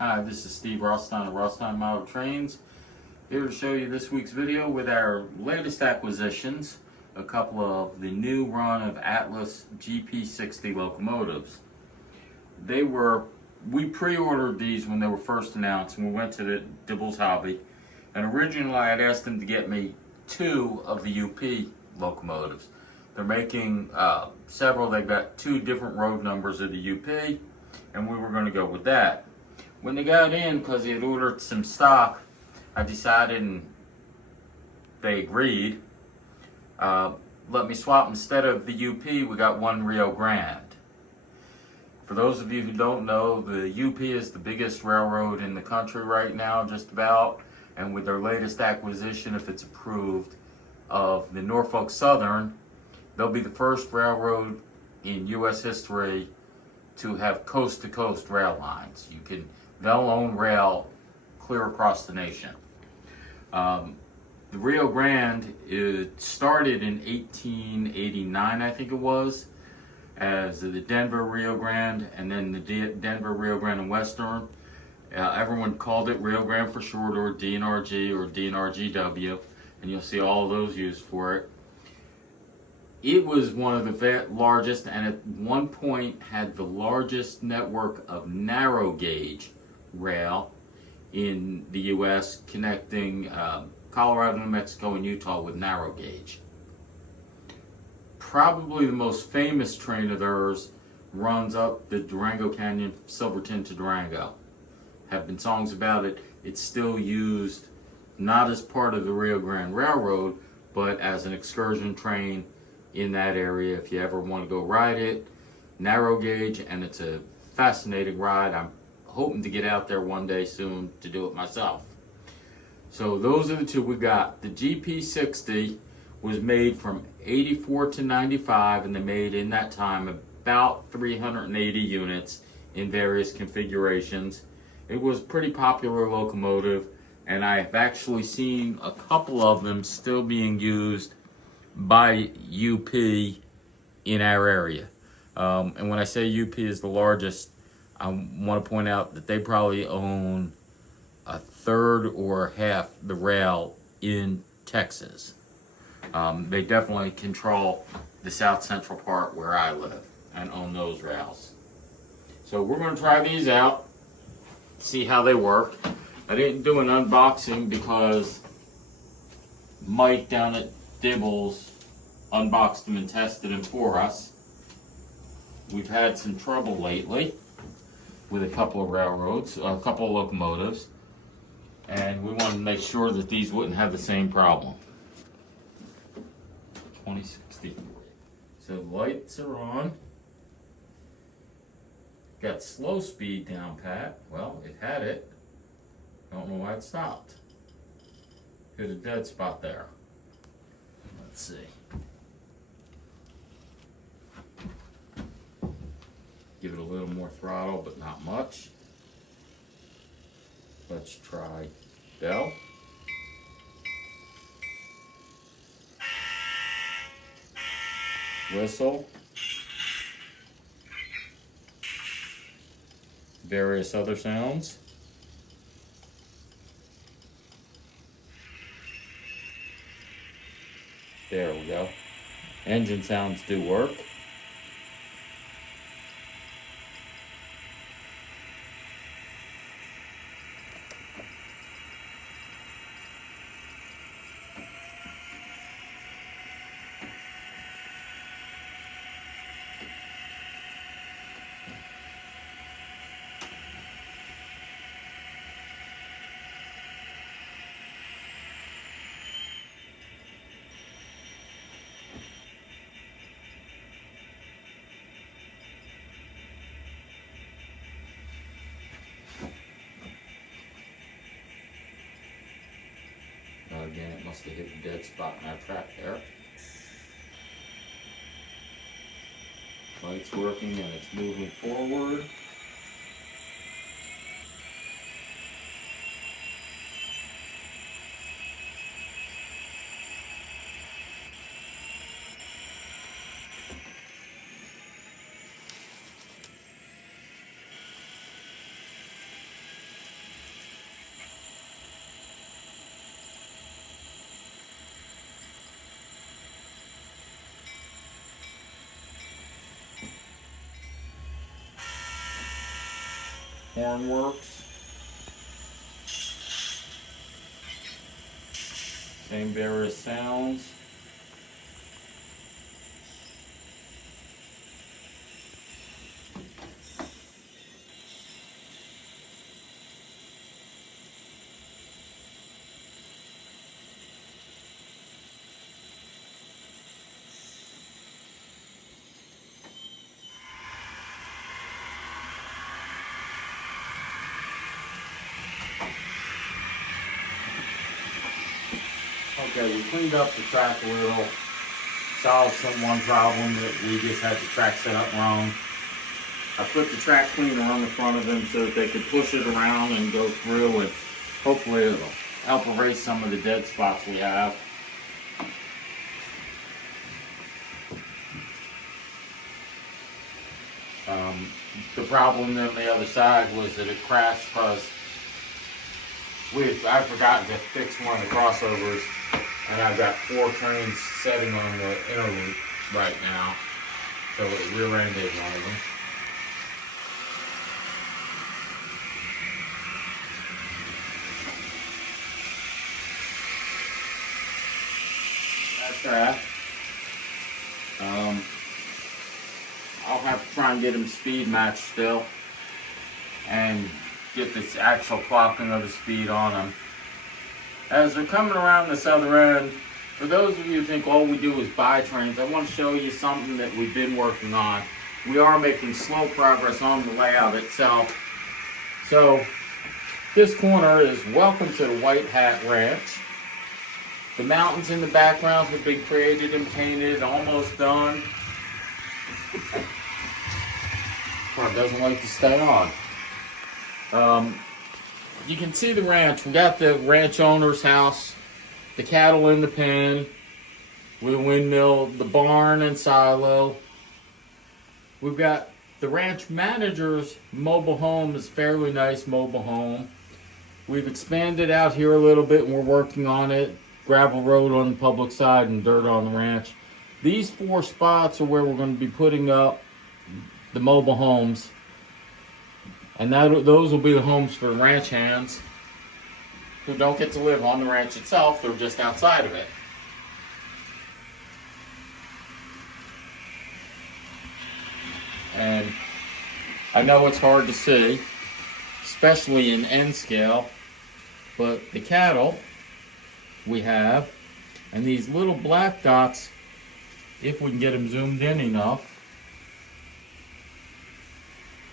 Hi, this is Steve Rothstein of Rothstein Model Trains, here to show you this week's video with our latest acquisitions, a couple of the new run of Atlas GP-60 locomotives. We pre-ordered these when they were first announced, and we went to the Dibble's Hobby, and originally I had asked them to get me 2 of the UP locomotives. They're making several. They've got 2 different road numbers of the UP, and we were going to go with that. When they got in, because he had ordered some stock, I decided, and they agreed, let me swap. Instead of the UP, we got one Rio Grande. For those of you who don't know, the UP is the biggest railroad in the country right now, just about, and with their latest acquisition, if it's approved, of the Norfolk Southern, they'll be the first railroad in U.S. history to have coast-to-coast rail lines. They'll own rail clear across the nation. The Rio Grande started in 1889, I think it was, as the Denver Rio Grande, and then the Denver Rio Grande and Western. Everyone called it Rio Grande for short, or DNRG or DNRGW, and you'll see all of those used for it. It was one of the largest, and at one point had the largest network of narrow gauge rail in the U.S., connecting Colorado, New Mexico, and Utah with narrow gauge. Probably the most famous train of theirs runs up the Durango Canyon, Silverton to Durango. Have been songs about it. It's still used not as part of the Rio Grande Railroad, but as an excursion train in that area if you ever want to go ride it. Narrow gauge, and it's a fascinating ride. I'm hoping to get out there one day soon to do it myself. So those are the 2 we got. The GP-60 was made from 84 to 95, and they made in that time about 380 units in various configurations. It was a pretty popular locomotive, and I've actually seen a couple of them still being used by UP in our area. And when I say UP is the largest, I want to point out that they probably own a third or half the rail in Texas. They definitely control the south central part where I live and own those rails. So we're going to try these out, see how they work. I didn't do an unboxing because Mike down at Dibble's unboxed them and tested them for us. We've had some trouble lately with a couple of railroads, a couple of locomotives, and we wanted to make sure that these wouldn't have the same problem. 2060. So the lights are on. Got slow speed down pat. Well, it had it. Don't know why it stopped. Hit a dead spot there. Let's see. Give it a little more throttle, but not much. Let's try bell. Whistle. Various other sounds. There we go. Engine sounds do work. Again, it must have hit a dead spot in our track there. Light's working and it's moving forward. horn works. Same various sounds. Okay, we cleaned up the track a little, solved one problem that we just had the track set up wrong. I put the track cleaner on the front of them so that they could push it around and go through, and hopefully it'll help erase some of the dead spots we have. The problem on the other side was that it crashed because I forgot to fix one of the crossovers, and I've got 4 trains setting on the inner loop right now, so it rear-ended one of them. That's that. I'll have to try and get them speed matched still, and get this actual clocking of the speed on them. As they're coming around this other end, for those of you who think all we do is buy trains, I want to show you something that we've been working on. We are making slow progress on the layout itself. So this corner is Welcome to the White Hat Ranch. The mountains in the background have been created and painted, almost done. It doesn't like to stay on. You can see the ranch. We got the ranch owner's house, the cattle in the pen, with a windmill, the barn and silo. We've got the ranch manager's mobile home, is fairly nice mobile home. We've expanded out here a little bit and we're working on it. Gravel road on the public side and dirt on the ranch. These 4 spots are where we're going to be putting up the mobile homes, and those will be the homes for ranch hands who don't get to live on the ranch itself. They're just outside of it. And I know it's hard to see, especially in N scale, but the cattle we have, and these little black dots, if we can get them zoomed in enough,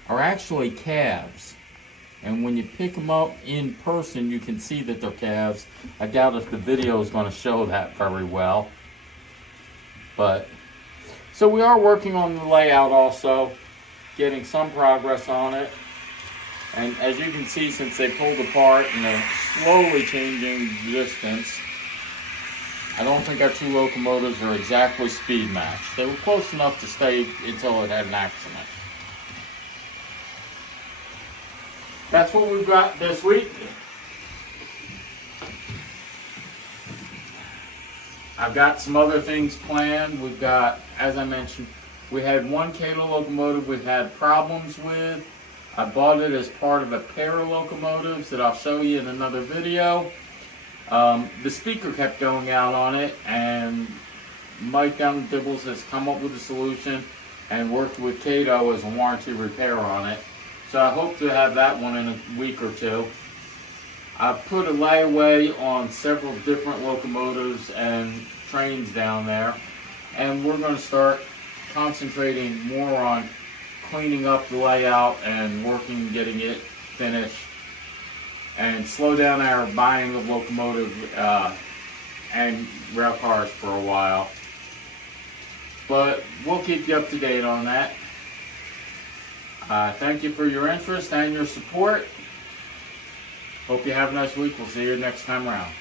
are actually calves. And when you pick them up in person, you can see that they're calves. I doubt if the video is going to show that very well. But, so we are working on the layout also, getting some progress on it. And as you can see, since they pulled apart and they're slowly changing distance, I don't think our 2 locomotives are exactly speed matched. They were close enough to stay until it had an accident. That's what we've got this week. I've got some other things planned. We've got, as I mentioned, we had 1 Cato locomotive we've had problems with. I bought it as part of a pair of locomotives that I'll show you in another video. The speaker kept going out on it, and Mike down at Dibbles has come up with a solution and worked with Cato as a warranty repair on it. So I hope to have that one in a week or 2. I've put a layaway on several different locomotives and trains down there, and we're going to start concentrating more on cleaning up the layout and working, getting it finished, and slow down our buying of locomotive and rail cars for a while. But we'll keep you up to date on that. Thank you for your interest and your support. Hope you have a nice week. We'll see you next time around.